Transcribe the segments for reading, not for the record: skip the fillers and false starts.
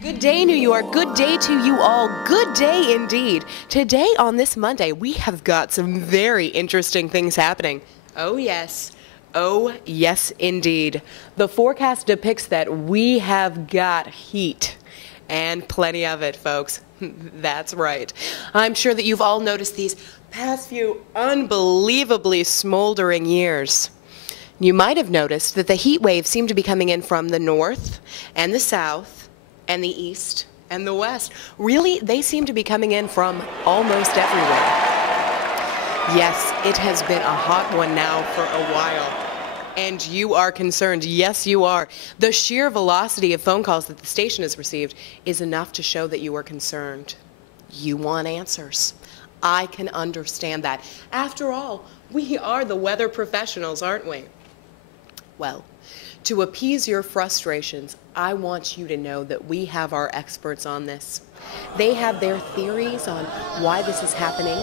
Good day, New York. Good day to you all. Good day indeed. Today on this Monday, we have got some very interesting things happening. Oh, yes. Oh, yes, indeed. The forecast depicts that we have got heat. And plenty of it, folks. That's right. I'm sure that you've all noticed these past few unbelievably smoldering years. You might have noticed that the heat waves seem to be coming in from the north and the south and the east and the west. Really, they seem to be coming in from almost everywhere. Yes, it has been a hot one now for a while. And you are concerned. Yes, you are. The sheer velocity of phone calls that the station has received is enough to show that you are concerned. You want answers. I can understand that. After all, we are the weather professionals, aren't we? Well, to appease your frustrations, I want you to know that we have our experts on this. They have their theories on why this is happening.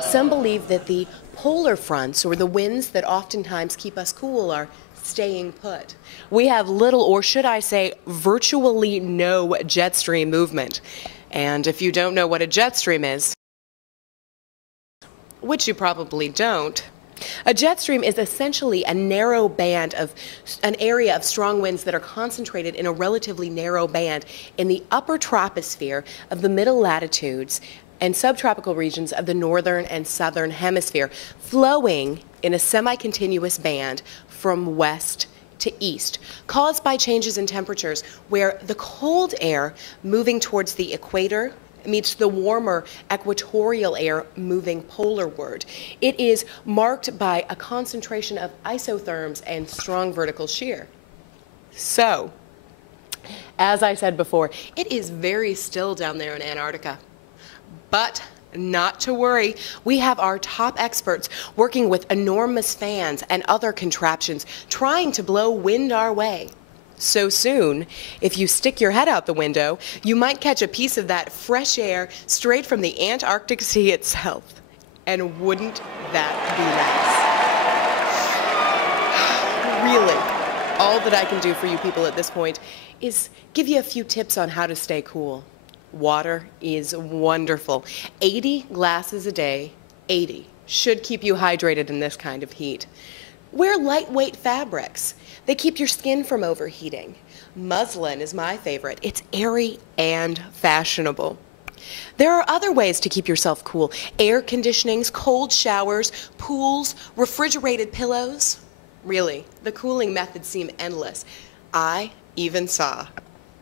Some believe that the polar fronts, or the winds that oftentimes keep us cool, are staying put. We have little, or should I say, virtually no jet stream movement. And if you don't know what a jet stream is, which you probably don't, a jet stream is essentially a narrow band of an area of strong winds that are concentrated in a relatively narrow band in the upper troposphere of the middle latitudes and subtropical regions of the northern and southern hemisphere, flowing in a semi-continuous band from west to east, caused by changes in temperatures where the cold air moving towards the equator meets the warmer equatorial air moving polarward. It is marked by a concentration of isotherms and strong vertical shear. So, as I said before, it is very still down there in Antarctica. But not to worry, we have our top experts working with enormous fans and other contraptions trying to blow wind our way. So soon, if you stick your head out the window, you might catch a piece of that fresh air straight from the Antarctic Sea itself. And wouldn't that be nice? Really, all that I can do for you people at this point is give you a few tips on how to stay cool. Water is wonderful. 80 glasses a day, 80, should keep you hydrated in this kind of heat. Wear lightweight fabrics. They keep your skin from overheating. Muslin is my favorite. It's airy and fashionable. There are other ways to keep yourself cool. Air conditionings, cold showers, pools, refrigerated pillows. Really, the cooling methods seem endless. I even saw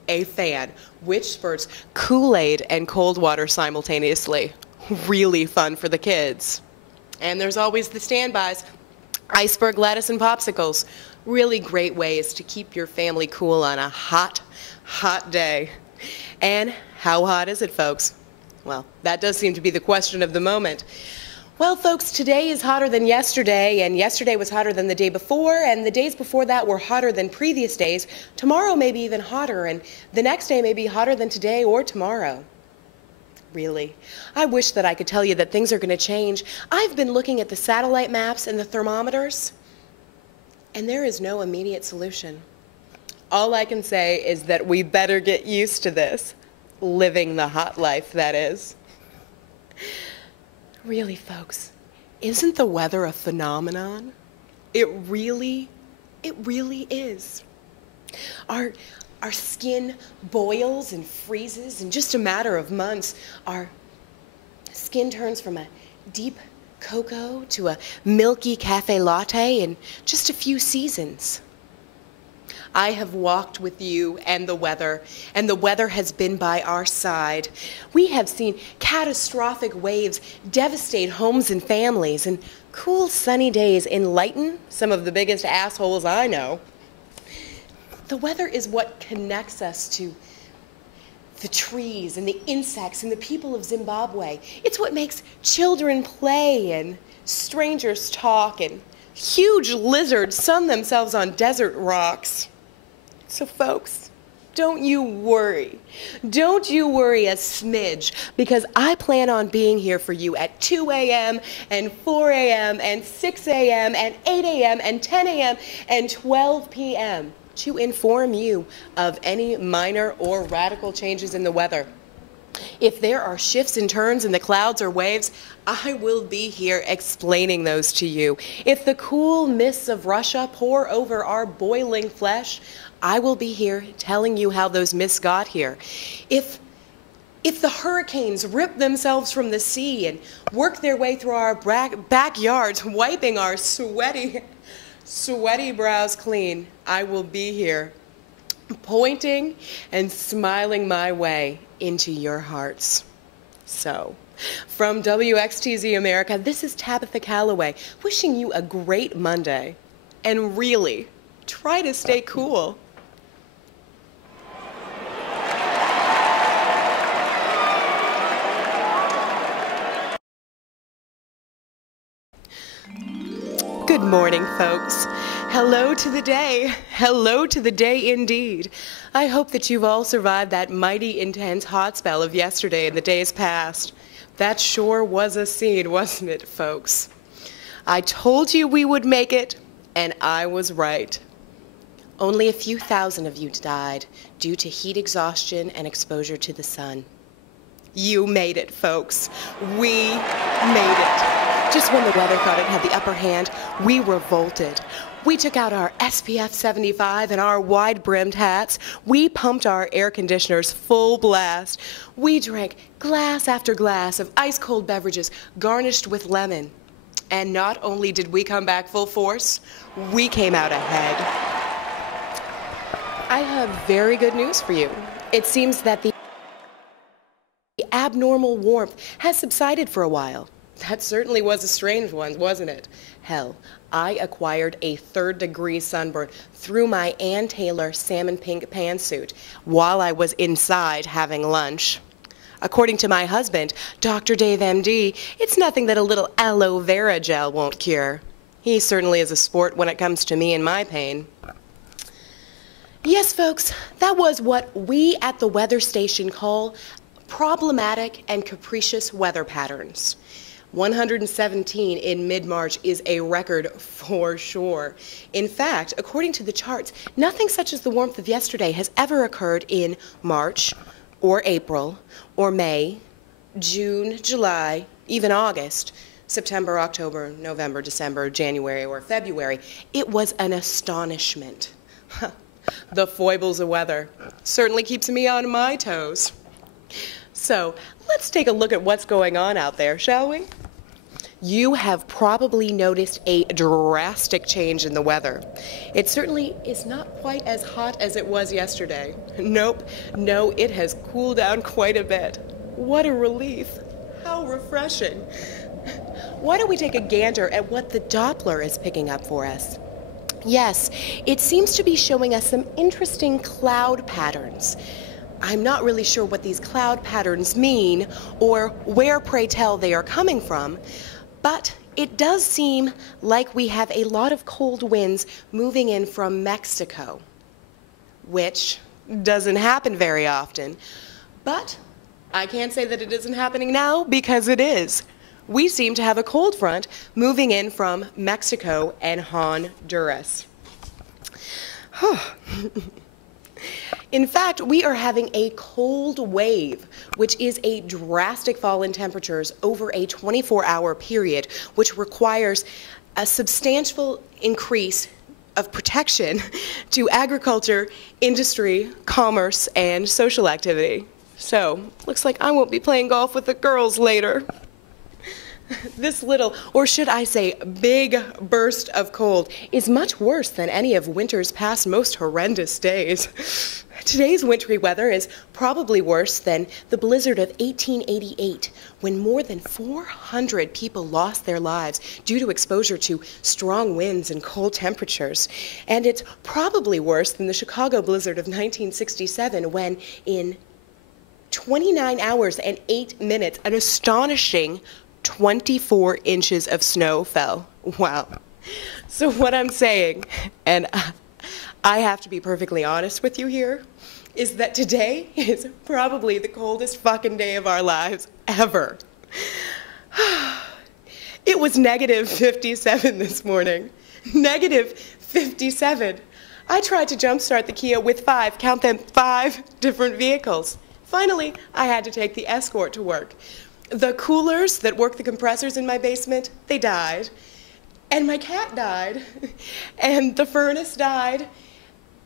a fan which spurts Kool-Aid and cold water simultaneously. Really fun for the kids. And there's always the standbys. Iceberg lettuce and popsicles. Really great ways to keep your family cool on a hot, hot day. And how hot is it, folks? Well, that does seem to be the question of the moment. Well, folks, today is hotter than yesterday, and yesterday was hotter than the day before, and the days before that were hotter than previous days. Tomorrow may be even hotter, and the next day may be hotter than today or tomorrow. Really, I wish that I could tell you that things are going to change. I've been looking at the satellite maps and the thermometers, and there is no immediate solution. All I can say is that we better get used to this. Living the hot life, that is. Really, folks, isn't the weather a phenomenon? It really is. Our skin boils and freezes in just a matter of months. Our skin turns from a deep cocoa to a milky cafe latte in just a few seasons. I have walked with you and the weather has been by our side. We have seen catastrophic waves devastate homes and families, and cool sunny days enlighten some of the biggest assholes I know. The weather is what connects us to the trees and the insects and the people of Zimbabwe. It's what makes children play and strangers talk and huge lizards sun themselves on desert rocks. So folks, don't you worry. Don't you worry a smidge, because I plan on being here for you at 2 a.m. and 4 a.m. and 6 a.m. and 8 a.m. and 10 a.m. and 12 p.m. to inform you of any minor or radical changes in the weather. If there are shifts and turns in the clouds or waves, I will be here explaining those to you. If the cool mists of Russia pour over our boiling flesh, I will be here telling you how those mists got here. If the hurricanes rip themselves from the sea and work their way through our backyards, wiping our sweaty brows clean, I will be here pointing and smiling my way into your hearts. So, from WXTZ America, this is Tabatha Calloway, wishing you a great Monday. And really, try to stay cool. Good morning, folks. Hello to the day. Hello to the day indeed. I hope that you've all survived that mighty intense hot spell of yesterday and the days past. That sure was a scene, wasn't it, folks? I told you we would make it, and I was right. Only a few thousand of you died due to heat exhaustion and exposure to the sun. You made it, folks. We made it. Just when the weather thought it had the upper hand, we revolted. We took out our SPF 75 and our wide-brimmed hats. We pumped our air conditioners full blast. We drank glass after glass of ice-cold beverages garnished with lemon. And not only did we come back full force, we came out ahead. I have very good news for you. It seems that the abnormal warmth has subsided for a while. That certainly was a strange one, wasn't it? Hell, I acquired a third-degree sunburn through my Ann Taylor salmon pink pantsuit while I was inside having lunch. According to my husband, Dr. Dave MD, it's nothing that a little aloe vera gel won't cure. He certainly is a sport when it comes to me and my pain. Yes, folks, that was what we at the weather station call problematic and capricious weather patterns. 117 in mid-March is a record for sure. In fact, according to the charts, nothing such as the warmth of yesterday has ever occurred in March or April or May, June, July, even August, September, October, November, December, January, or February. It was an astonishment. The foibles of weather certainly keeps me on my toes. So let's take a look at what's going on out there, shall we? You have probably noticed a drastic change in the weather. It certainly is not quite as hot as it was yesterday. Nope, no, it has cooled down quite a bit. What a relief. How refreshing. Why don't we take a gander at what the Doppler is picking up for us? Yes, it seems to be showing us some interesting cloud patterns. I'm not really sure what these cloud patterns mean or where, pray tell, they are coming from, but it does seem like we have a lot of cold winds moving in from Mexico, which doesn't happen very often. But I can't say that it isn't happening now, because it is. We seem to have a cold front moving in from Mexico and Honduras. In fact, we are having a cold wave, which is a drastic fall in temperatures over a 24-hour period, which requires a substantial increase of protection to agriculture, industry, commerce, and social activity. So, looks like I won't be playing golf with the girls later. This little, or should I say big, burst of cold is much worse than any of winter's past most horrendous days. Today's wintry weather is probably worse than the blizzard of 1888, when more than 400 people lost their lives due to exposure to strong winds and cold temperatures. And it's probably worse than the Chicago blizzard of 1967, when in 29 hours and 8 minutes, an astonishing 24 inches of snow fell. Wow. So what I'm saying, and I have to be perfectly honest with you here, is that today is probably the coldest fucking day of our lives ever. It was -57 this morning. -57. I tried to jumpstart the Kia with count them, 5 different vehicles. Finally, I had to take the Escort to work. The coolers that work the compressors in my basement, they died. And my cat died. And the furnace died.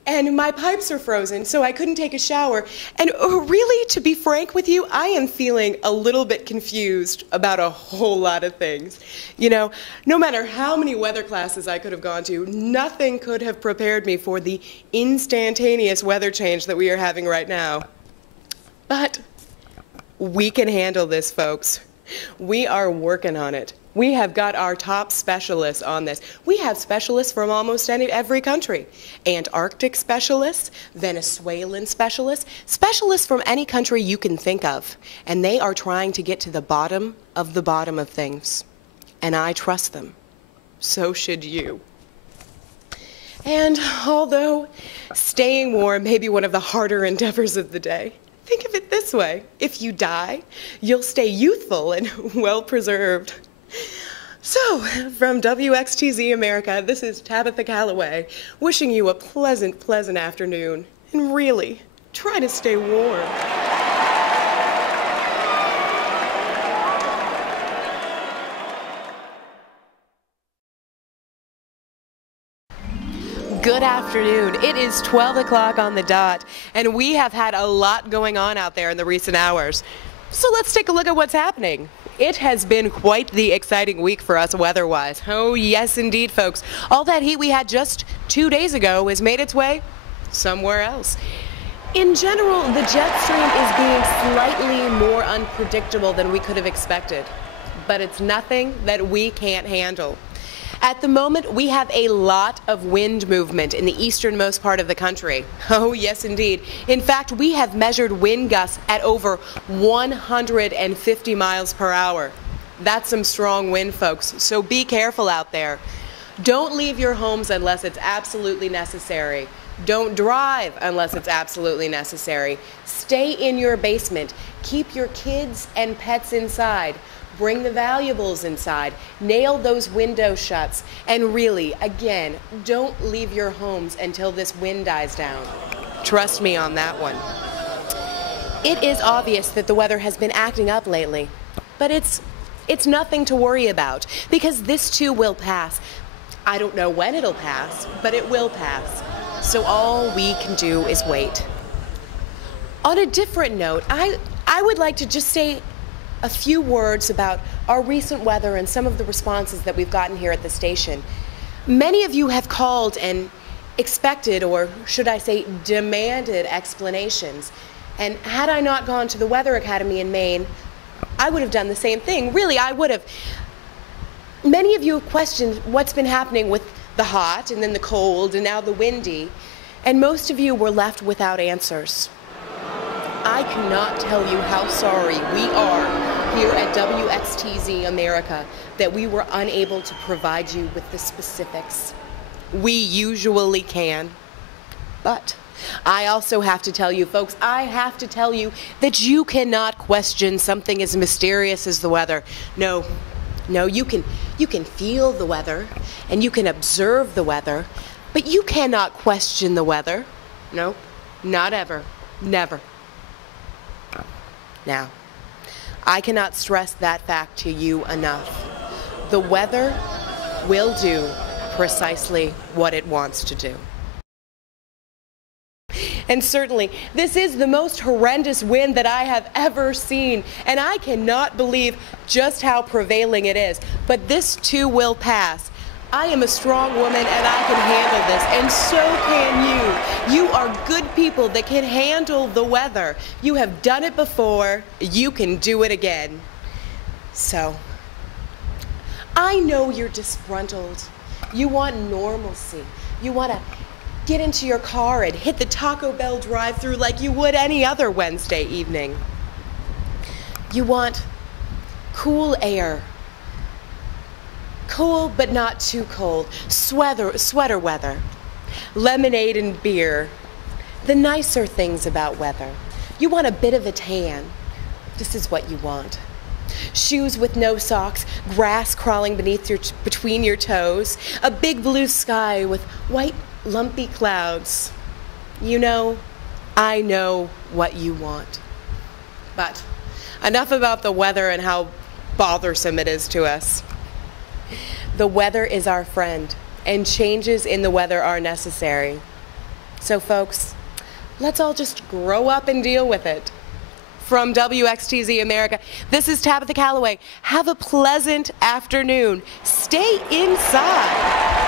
And my pipes are frozen, so I couldn't take a shower. And really, to be frank with you, I am feeling a little bit confused about a whole lot of things. You know, no matter how many weather classes I could have gone to, nothing could have prepared me for the instantaneous weather change that we are having right now. But we can handle this, folks. We are working on it. We have got our top specialists on this. We have specialists from almost every country. Antarctic specialists, Venezuelan specialists, specialists from any country you can think of. And they are trying to get to the bottom of things. And I trust them. So should you. And although staying warm may be one of the harder endeavors of the day, think of it this way. If you die, you'll stay youthful and well-preserved. So, from WXTZ America, this is Tabatha Calloway, wishing you a pleasant, pleasant afternoon. And really, try to stay warm. Good afternoon. It is 12 o'clock on the dot, and we have had a lot going on out there in the recent hours. So let's take a look at what's happening. It has been quite the exciting week for us weather-wise. Oh, yes, indeed, folks. All that heat we had just 2 days ago has made its way somewhere else. In general, the jet stream is being slightly more unpredictable than we could have expected, but it's nothing that we can't handle. At the moment, we have a lot of wind movement in the easternmost part of the country. Oh, yes, indeed. In fact, we have measured wind gusts at over 150 miles per hour. That's some strong wind, folks, so be careful out there. Don't leave your homes unless it's absolutely necessary. Don't drive unless it's absolutely necessary. Stay in your basement. Keep your kids and pets inside. Bring the valuables inside, nail those window shuts, and really, again, don't leave your homes until this wind dies down. Trust me on that one. It is obvious that the weather has been acting up lately, but it's nothing to worry about, because this too will pass. I don't know when it'll pass, but it will pass. So all we can do is wait. On a different note, I would like to just say a few words about our recent weather and some of the responses that we've gotten here at the station. Many of you have called and expected, or should I say demanded, explanations. And had I not gone to the Weather Academy in Maine, I would have done the same thing. Really, I would have. Many of you have questioned what's been happening with the hot and then the cold and now the windy, and most of you were left without answers. I cannot tell you how sorry we are here at WXTZ America that we were unable to provide you with the specifics. We usually can. But I also have to tell you, folks, I have to tell you that you cannot question something as mysterious as the weather. No, you can feel the weather and you can observe the weather, but you cannot question the weather. No, not ever, never. Now, I cannot stress that fact to you enough. The weather will do precisely what it wants to do. And certainly, this is the most horrendous wind that I have ever seen, and I cannot believe just how prevailing it is. But this too will pass. I am a strong woman and I can handle this, and so can you. You are good people that can handle the weather. You have done it before, you can do it again. So, I know you're disgruntled. You want normalcy. You want to get into your car and hit the Taco Bell drive-thru like you would any other Wednesday evening. You want cool air. Cool, but not too cold. Sweater weather. Lemonade and beer. The nicer things about weather. You want a bit of a tan. This is what you want. Shoes with no socks, grass crawling between your toes, a big blue sky with white lumpy clouds. You know, I know what you want. But enough about the weather and how bothersome it is to us. The weather is our friend, and changes in the weather are necessary. So folks, let's all just grow up and deal with it. From WXTZ America, this is Tabatha Calloway. Have a pleasant afternoon. Stay inside.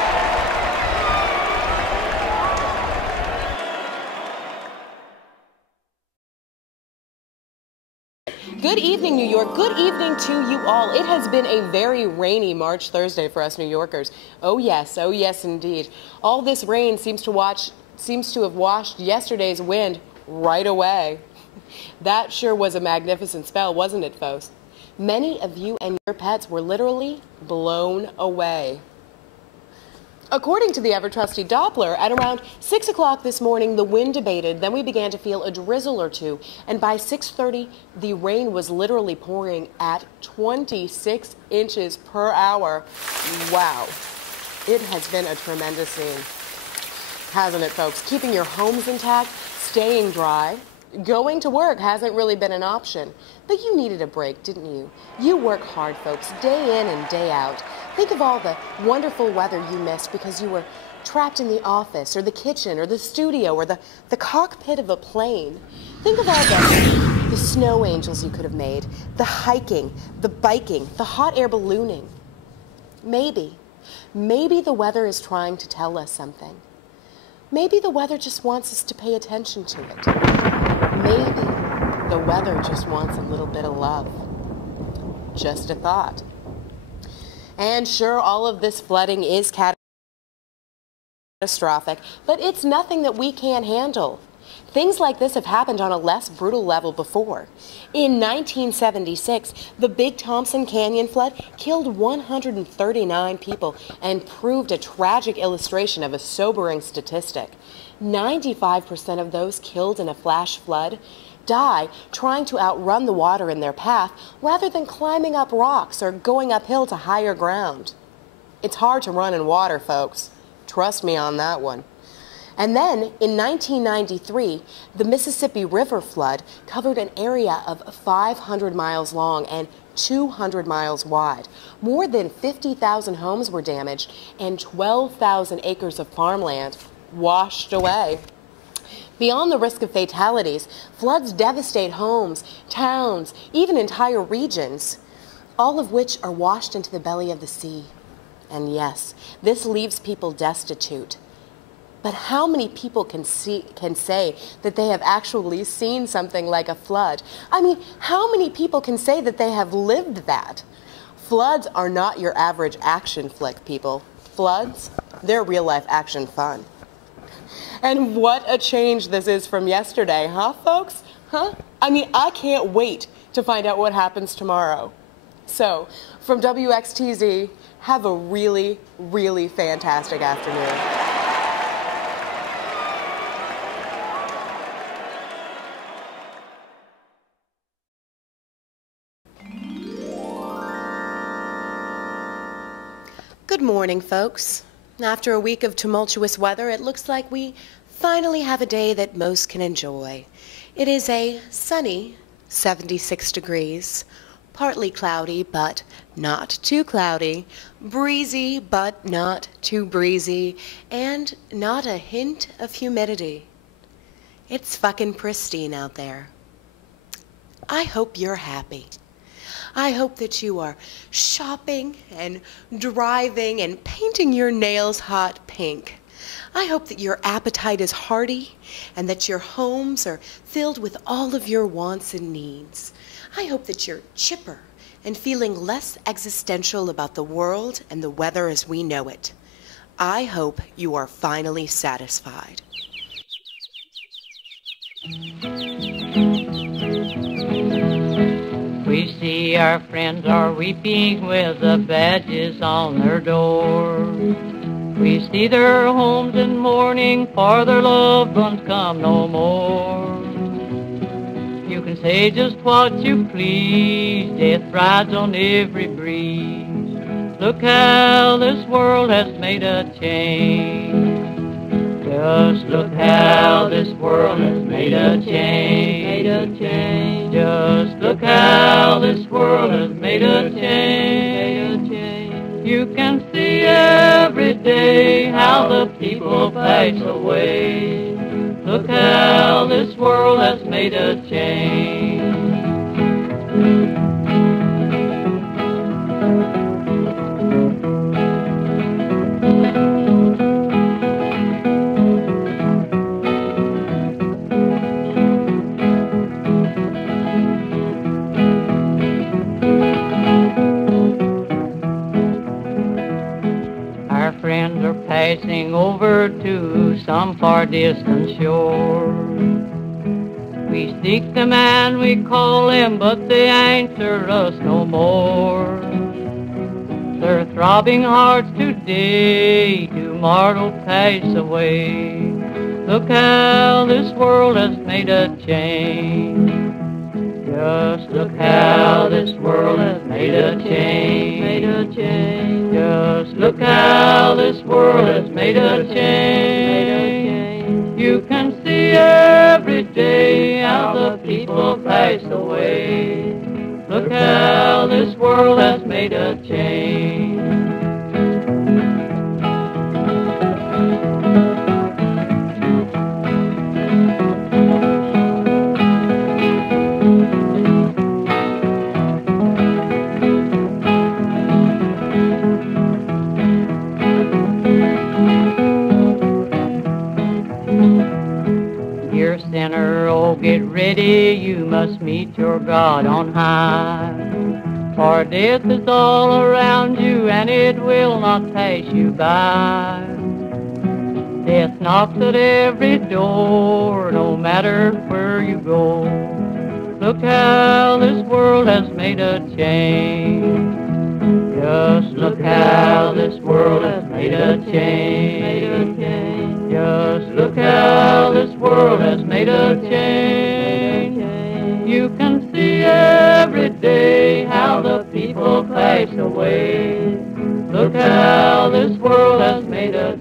Good evening, New York. Good evening to you all. It has been a very rainy March Thursday for us New Yorkers. Oh yes, indeed. All this rain seems to have washed yesterday's wind right away. That sure was a magnificent spell, wasn't it, folks? Many of you and your pets were literally blown away. According to the ever-trusty Doppler, at around 6 o'clock this morning, the wind abated. Then we began to feel a drizzle or two. And by 6:30, the rain was literally pouring at 26 inches per hour. Wow. It has been a tremendous scene, hasn't it, folks? Keeping your homes intact, staying dry. Going to work hasn't really been an option. But you needed a break, didn't you? You work hard, folks, day in and day out. Think of all the wonderful weather you missed because you were trapped in the office or the kitchen or the studio or the cockpit of a plane. Think of all the snow angels you could have made, the hiking, the biking, the hot air ballooning. Maybe the weather is trying to tell us something. Maybe the weather just wants us to pay attention to it. Maybe the weather just wants a little bit of love. Just a thought. And sure, all of this flooding is catastrophic, but it's nothing that we can't handle. Things like this have happened on a less brutal level before. In 1976, the Big Thompson Canyon flood killed 139 people and proved a tragic illustration of a sobering statistic. 95% of those killed in a flash flood die trying to outrun the water in their path rather than climbing up rocks or going uphill to higher ground. It's hard to run in water, folks. Trust me on that one. And then, in 1993, the Mississippi River flood covered an area of 500 miles long and 200 miles wide. More than 50,000 homes were damaged and 12,000 acres of farmland washed away. Beyond the risk of fatalities, floods devastate homes, towns, even entire regions, all of which are washed into the belly of the sea. And yes, this leaves people destitute. But how many people can say that they have actually seen something like a flood? I mean, how many people can say that they have lived that? Floods are not your average action flick, people. Floods, they're real-life action fun. And what a change this is from yesterday, huh, folks? Huh? I mean, I can't wait to find out what happens tomorrow. So, from WXTZ, have a really, really fantastic afternoon. Good morning, folks. After a week of tumultuous weather, it looks like we finally have a day that most can enjoy. It is a sunny 76 degrees, partly cloudy but not too cloudy, breezy but not too breezy, and not a hint of humidity. It's fucking pristine out there. I hope you're happy. I hope that you are shopping and driving and painting your nails hot pink. I hope that your appetite is hearty and that your homes are filled with all of your wants and needs. I hope that you're chipper and feeling less existential about the world and the weather as we know it. I hope you are finally satisfied. We see our friends are weeping with the badges on their door. We see their homes in mourning, for their loved ones come no more. You can say just what you please, death rides on every breeze. Look how this world has made a change. Just look how this world has made a change. Just look how this world has made a change. You can see every day how the people pass away. Look how this world has made a change. Our friends are passing over to some far distant shore. We seek them and we call them, but they answer us no more. Their throbbing hearts today, tomorrow pass away. Look how this world has made a change. Just look how this world has made a change. Just look how this world has made a change. You can see every day how the people pass away. Look how this world has made a change. Dear sinner, oh get ready, you must meet your God on high. For death is all around you and it will not pass you by. Death knocks at every door, no matter where you go. Look how this world has made a change. Just look how this world has made a change. Just look how this world has made a change. You can see every day how the people pass away. Look how this world has made a